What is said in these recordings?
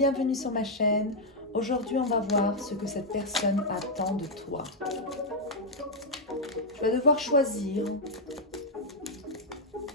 bienvenue sur ma chaîne. Aujourd'hui, on va voir ce que cette personne attend de toi. Tu vas devoir choisir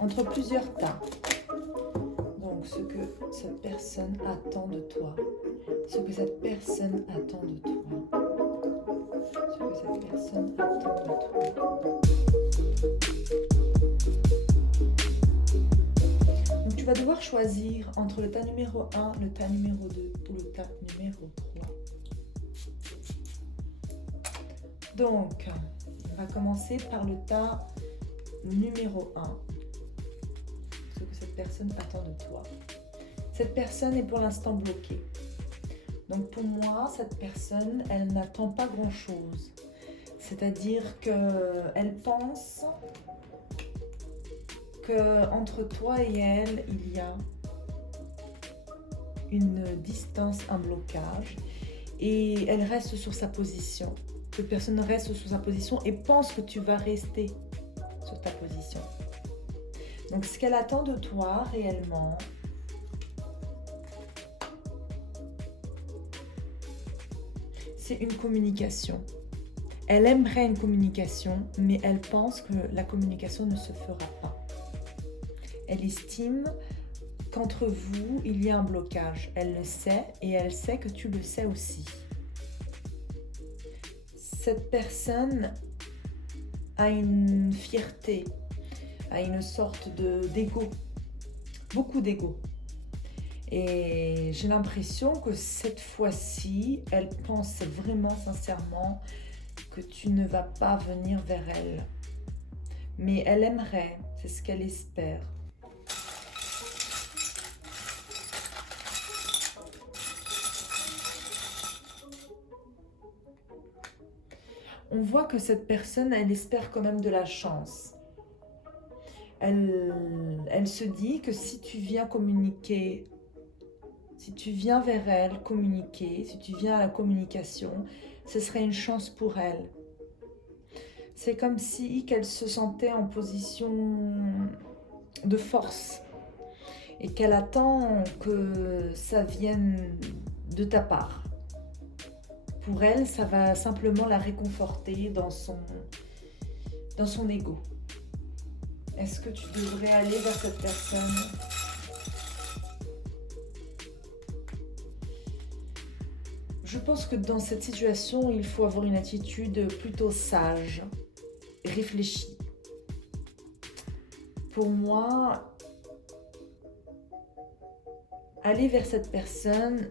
entre plusieurs tas. Donc, ce que cette personne attend de toi. Ce que cette personne attend de toi. Ce que cette personne attend de toi. Donc, tu vas devoir choisir entre le tas numéro 1, le tas numéro 2 ou le tas numéro 3. Donc, on va commencer par le tas numéro 1. Ce que cette personne attend de toi. Cette personne est pour l'instant bloquée. Donc pour moi, cette personne, elle n'attend pas grand-chose. C'est-à-dire qu'elle pense qu'entre toi et elle, il y a une distance, un blocage. Et elle reste sur sa position. Cette personne reste sur sa position et pense que tu vas rester sur ta position. Donc ce qu'elle attend de toi réellement, c'est une communication. Elle aimerait une communication, mais elle pense que la communication ne se fera pas. Elle estime qu'entre vous, il y a un blocage. Elle le sait et elle sait que tu le sais aussi. Cette personne a une fierté, a une sorte d'ego, beaucoup d'ego. Et j'ai l'impression que cette fois-ci, elle pense vraiment sincèrement que tu ne vas pas venir vers elle. Mais elle aimerait, c'est ce qu'elle espère. On voit que cette personne, elle espère quand même de la chance. Elle se dit que si tu viens communiquer, si tu viens vers elle communiquer, si tu viens à la communication, ce serait une chance pour elle. C'est comme si qu'elle se sentait en position de force et qu'elle attend que ça vienne de ta part. Pour elle, ça va simplement la réconforter dans son ego. Est-ce que tu devrais aller vers cette personne ? Je pense que dans cette situation, il faut avoir une attitude plutôt sage, réfléchie. Pour moi, aller vers cette personne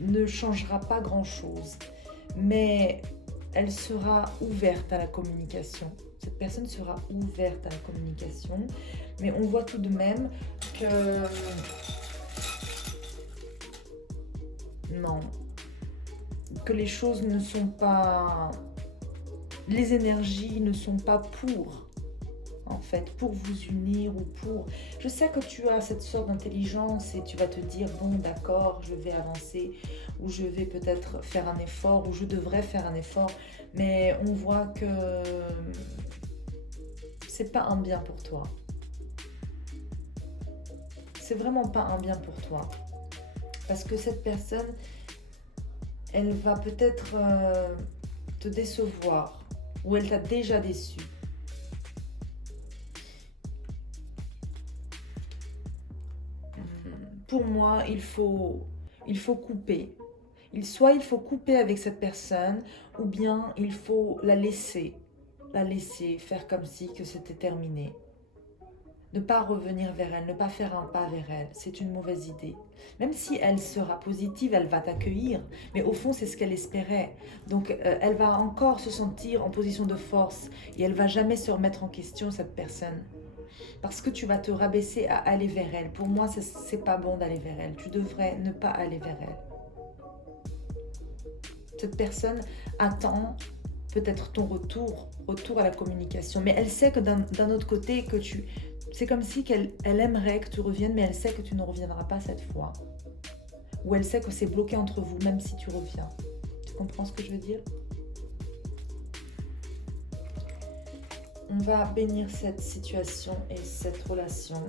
ne changera pas grand-chose, mais elle sera ouverte à la communication. Cette personne sera ouverte à la communication, mais on voit tout de même que non, que les choses ne sont pas, les énergies ne sont pas en fait, pour vous unir ou pour... Je sais que tu as cette sorte d'intelligence et tu vas te dire, bon d'accord, je vais avancer ou je vais peut-être faire un effort ou je devrais faire un effort, mais on voit que c'est pas un bien pour toi. C'est vraiment pas un bien pour toi. Parce que cette personne, elle va peut-être te décevoir ou elle t'a déjà déçu. Pour moi, il faut couper. Soit il faut couper avec cette personne, ou bien il faut la laisser, faire comme si que c'était terminé. Ne pas revenir vers elle, ne pas faire un pas vers elle, c'est une mauvaise idée. Même si elle sera positive, elle va t'accueillir, mais au fond, c'est ce qu'elle espérait. Donc, elle va encore se sentir en position de force et elle va jamais se remettre en question, cette personne. Parce que tu vas te rabaisser à aller vers elle. Pour moi, c'est pas bon d'aller vers elle. Tu devrais ne pas aller vers elle. Cette personne attend peut-être ton retour à la communication. Mais elle sait que d'un autre côté, c'est comme si qu'elle aimerait que tu reviennes, mais elle sait que tu ne reviendras pas cette fois. Ou elle sait que c'est bloqué entre vous, même si tu reviens. Tu comprends ce que je veux dire ? On va bénir cette situation et cette relation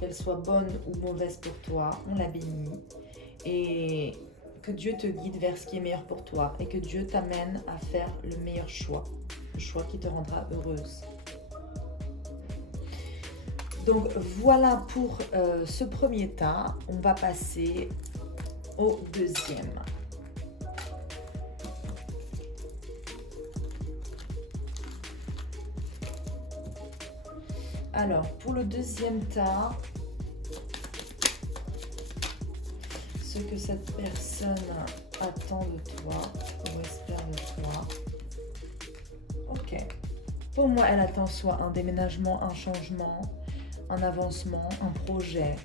qu'elle soit bonne ou mauvaise pour toi, on la bénit. Et que Dieu te guide vers ce qui est meilleur pour toi et que Dieu t'amène à faire le meilleur choix, le choix qui te rendra heureuse. Donc voilà pour ce premier tas. On va passer au deuxième. Alors, pour le deuxième tas, ce que cette personne attend de toi ou espère de toi. Ok. Pour moi, elle attend soit un déménagement, un changement, un avancement, un projet,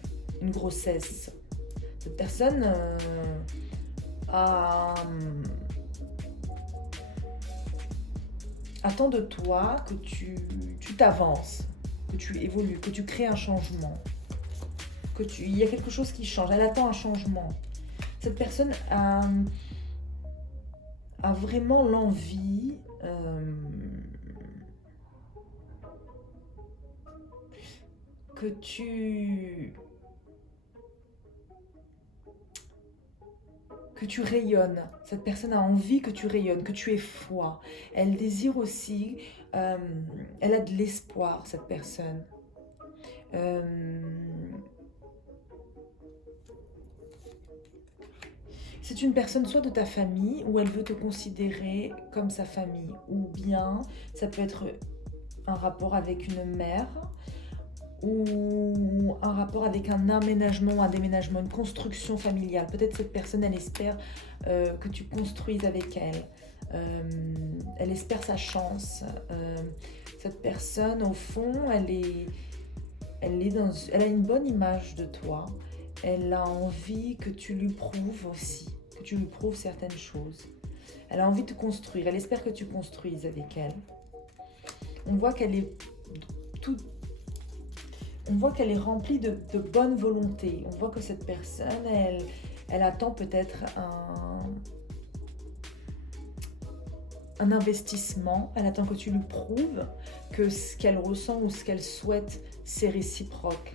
une grossesse. Cette personne attend de toi que tu t'avances, que tu évolues, que tu crées un changement, il y a quelque chose qui change. Elle attend un changement. Cette personne a vraiment l'envie que tu rayonnes. Cette personne a envie que tu rayonnes, que tu aies foi. Elle désire aussi, elle a de l'espoir, cette personne. C'est une personne soit de ta famille, où elle veut te considérer comme sa famille, ou bien ça peut être un rapport avec une mère, ou un rapport avec un aménagement, un déménagement, une construction familiale. Peut-être cette personne, elle espère que tu construises avec elle. Elle espère sa chance. Cette personne, au fond, elle a une bonne image de toi. Elle a envie que tu lui prouves aussi, que tu lui prouves certaines choses. Elle a envie de te construire. Elle espère que tu construises avec elle. On voit qu'elle est remplie de bonne volonté. On voit que cette personne, elle attend peut-être un investissement. Elle attend que tu lui prouves que ce qu'elle ressent ou ce qu'elle souhaite, c'est réciproque.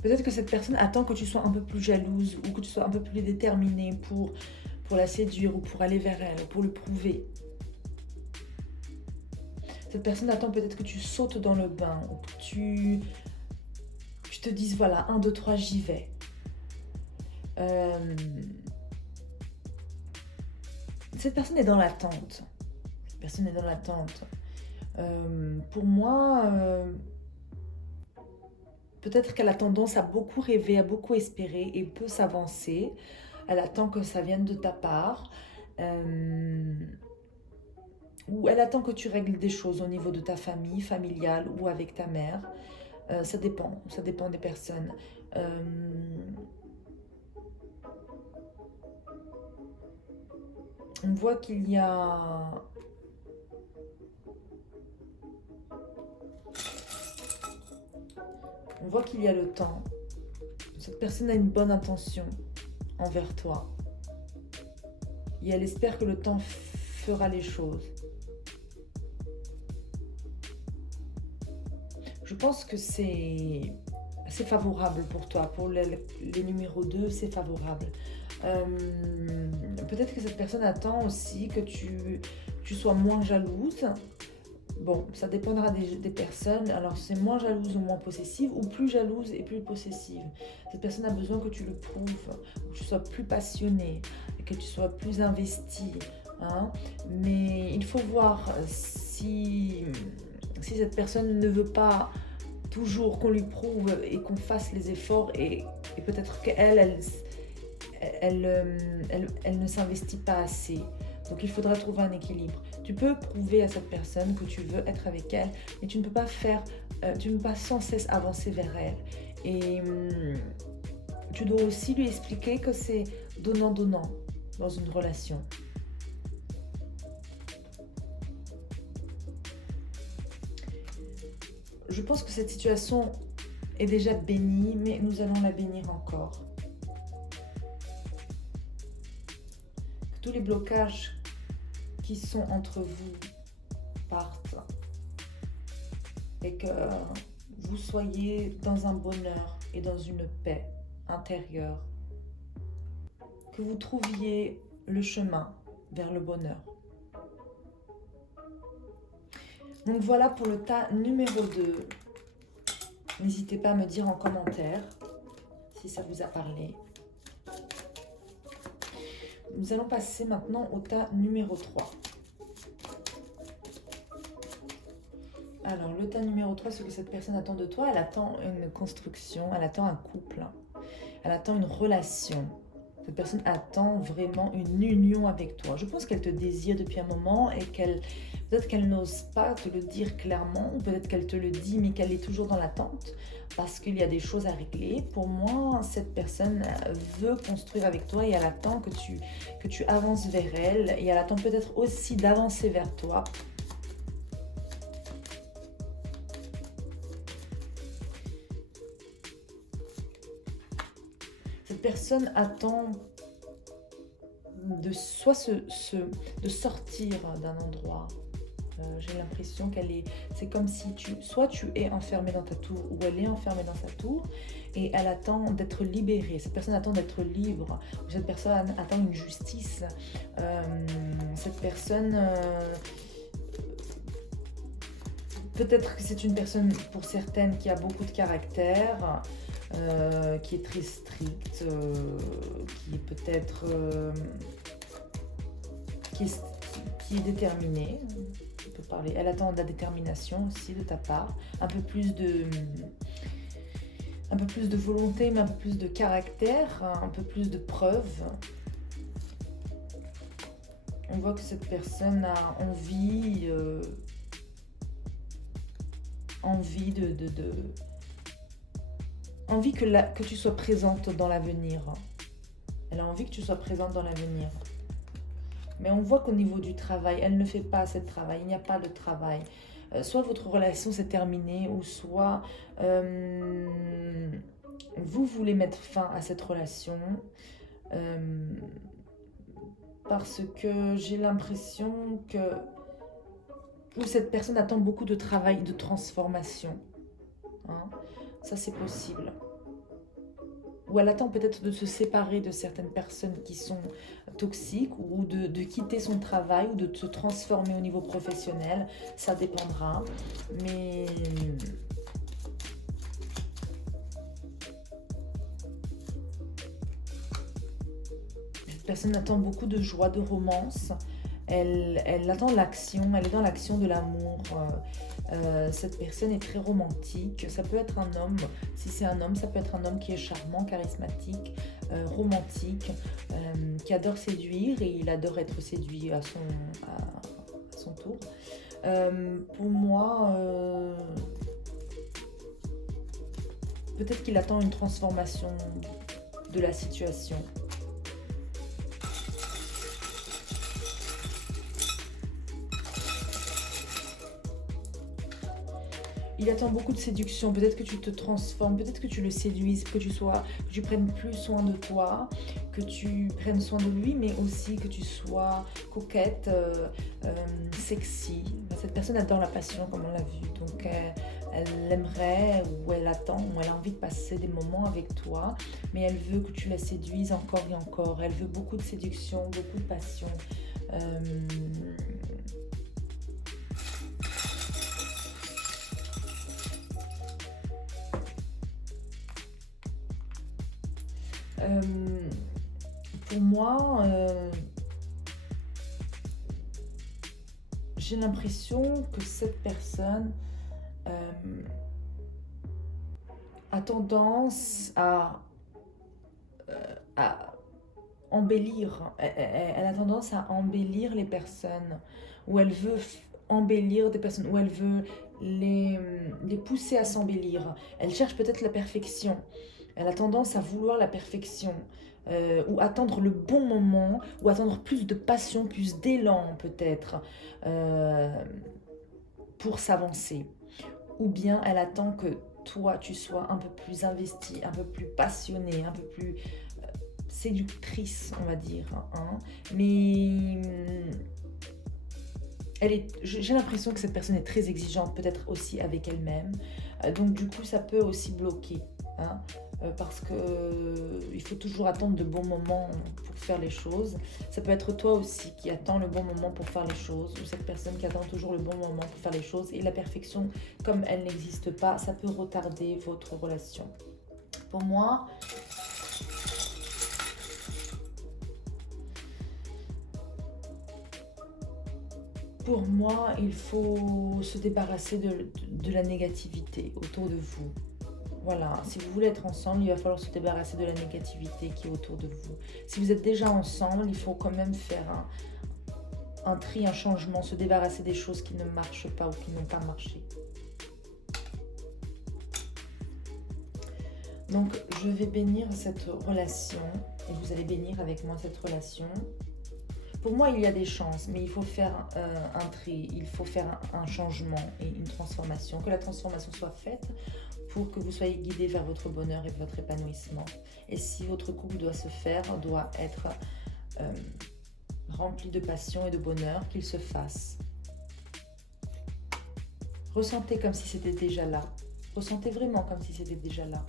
Peut-être que cette personne attend que tu sois un peu plus jalouse ou que tu sois un peu plus déterminée pour la séduire ou pour aller vers elle, ou pour le prouver. Cette personne attend peut-être que tu sautes dans le bain ou que tu te dises voilà, 1, 2, 3, j'y vais. Cette personne est dans l'attente. Pour moi, peut-être qu'elle a tendance à beaucoup rêver, à beaucoup espérer et peu s'avancer. Elle attend que ça vienne de ta part. Ou elle attend que tu règles des choses au niveau de ta famille, familiale ou avec ta mère. Ça dépend des personnes. On voit qu'il y a... On voit qu'il y a le temps. Cette personne a une bonne intention envers toi. Et elle espère que le temps fera les choses. Je pense que c'est favorable pour toi. Pour les numéros 2, c'est favorable. Peut-être que cette personne attend aussi que tu sois moins jalouse. Bon, ça dépendra des personnes. Alors, c'est moins jalouse ou moins possessive, ou plus jalouse et plus possessive. Cette personne a besoin que tu le prouves, que tu sois plus passionné, que tu sois plus investi. Hein. Mais il faut voir si cette personne ne veut pas toujours qu'on lui prouve et qu'on fasse les efforts, et peut-être qu'elle elle ne s'investit pas assez. Donc il faudra trouver un équilibre. Tu peux prouver à cette personne que tu veux être avec elle, mais tu ne peux pas tu ne peux pas sans cesse avancer vers elle. Et tu dois aussi lui expliquer que c'est donnant-donnant dans une relation. Je pense que cette situation est déjà bénie, mais nous allons la bénir encore. Que tous les blocages qui sont entre vous partent et que vous soyez dans un bonheur et dans une paix intérieure. Que vous trouviez le chemin vers le bonheur. Donc voilà pour le tas numéro 2. N'hésitez pas à me dire en commentaire si ça vous a parlé. Nous allons passer maintenant au tas numéro 3. Alors, le tas numéro 3, ce que cette personne attend de toi, elle attend une construction, elle attend un couple, elle attend une relation. Cette personne attend vraiment une union avec toi. Je pense qu'elle te désire depuis un moment et peut-être qu'elle n'ose pas te le dire clairement, ou peut-être qu'elle te le dit mais qu'elle est toujours dans l'attente parce qu'il y a des choses à régler. Pour moi, cette personne veut construire avec toi et elle attend que tu avances vers elle, et elle attend peut-être aussi d'avancer vers toi. Cette personne attend de soit de sortir d'un endroit. J'ai l'impression c'est comme si soit tu es enfermé dans ta tour, ou elle est enfermée dans sa tour, et elle attend d'être libérée. Cette personne attend d'être libre. Cette personne attend une justice. Cette personne... peut-être que c'est une personne, pour certaines, qui a beaucoup de caractère, qui est très stricte, qui est peut-être... qui est déterminée. On peut parler. Elle attend de la détermination aussi de ta part. Un peu plus de volonté, mais un peu plus de caractère, un peu plus de preuves. On voit que cette personne a envie que tu sois présente dans l'avenir. Elle a envie que tu sois présente dans l'avenir. Mais on voit qu'au niveau du travail, elle ne fait pas assez de travail. Il n'y a pas de travail. Soit votre relation s'est terminée, ou soit vous voulez mettre fin à cette relation. Parce que j'ai l'impression que cette personne attend beaucoup de travail, de transformation. Hein? Ça, c'est possible. Ou elle attend peut-être de se séparer de certaines personnes qui sont toxiques, ou de quitter son travail, ou de se transformer au niveau professionnel. Ça dépendra. Mais cette personne attend beaucoup de joie, de romance. Elle attend l'action, elle est dans l'action de l'amour. Cette personne est très romantique. Ça peut être un homme. Si c'est un homme, ça peut être un homme qui est charmant, charismatique, romantique, qui adore séduire, et il adore être séduit à son tour. Pour moi, peut-être qu'il attend une transformation de la situation. Il attend beaucoup de séduction. Peut-être que tu te transformes, peut-être que tu le séduises, que tu prennes plus soin de toi, que tu prennes soin de lui, mais aussi que tu sois coquette, sexy. Cette personne adore la passion, comme on l'a vu. Donc elle aimerait, ou elle attend, ou elle a envie de passer des moments avec toi, mais elle veut que tu la séduises encore et encore. Elle veut beaucoup de séduction, beaucoup de passion. Pour moi, j'ai l'impression que cette personne a tendance à embellir. Elle a tendance à embellir les personnes, ou elle veut embellir des personnes, ou elle veut les pousser à s'embellir. Elle cherche peut-être la perfection. Elle a tendance à vouloir la perfection, ou attendre le bon moment, ou attendre plus de passion, plus d'élan peut-être, pour s'avancer. Ou bien elle attend que toi, tu sois un peu plus investi, un peu plus passionné, un peu plus séductrice, on va dire. Hein. Mais j'ai l'impression que cette personne est très exigeante, peut-être aussi avec elle-même. Donc du coup, ça peut aussi bloquer. Hein, parce qu'il faut toujours attendre de bons moments pour faire les choses. Ça peut être toi aussi qui attends le bon moment pour faire les choses, ou cette personne qui attend toujours le bon moment pour faire les choses. Et la perfection, comme elle n'existe pas, ça peut retarder votre relation. Pour moi, il faut se débarrasser de la négativité autour de vous. Voilà, si vous voulez être ensemble, il va falloir se débarrasser de la négativité qui est autour de vous. Si vous êtes déjà ensemble, il faut quand même faire un tri, un changement, se débarrasser des choses qui ne marchent pas ou qui n'ont pas marché. Donc, je vais bénir cette relation et vous allez bénir avec moi cette relation. Pour moi, il y a des chances, mais il faut faire un tri, il faut faire un changement et une transformation. Que la transformation soit faite pour que vous soyez guidé vers votre bonheur et votre épanouissement. Et si votre couple doit se faire, doit être rempli de passion et de bonheur, qu'il se fasse. Ressentez comme si c'était déjà là. Ressentez vraiment comme si c'était déjà là.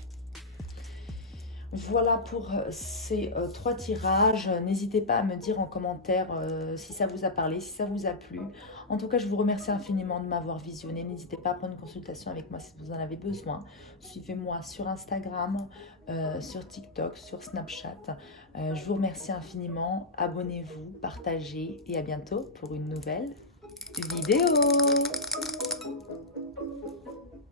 Voilà pour ces 3 tirages. N'hésitez pas à me dire en commentaire si ça vous a parlé, si ça vous a plu. En tout cas, je vous remercie infiniment de m'avoir visionné. N'hésitez pas à prendre une consultation avec moi si vous en avez besoin. Suivez-moi sur Instagram, sur TikTok, sur Snapchat. Je vous remercie infiniment. Abonnez-vous, partagez et à bientôt pour une nouvelle vidéo.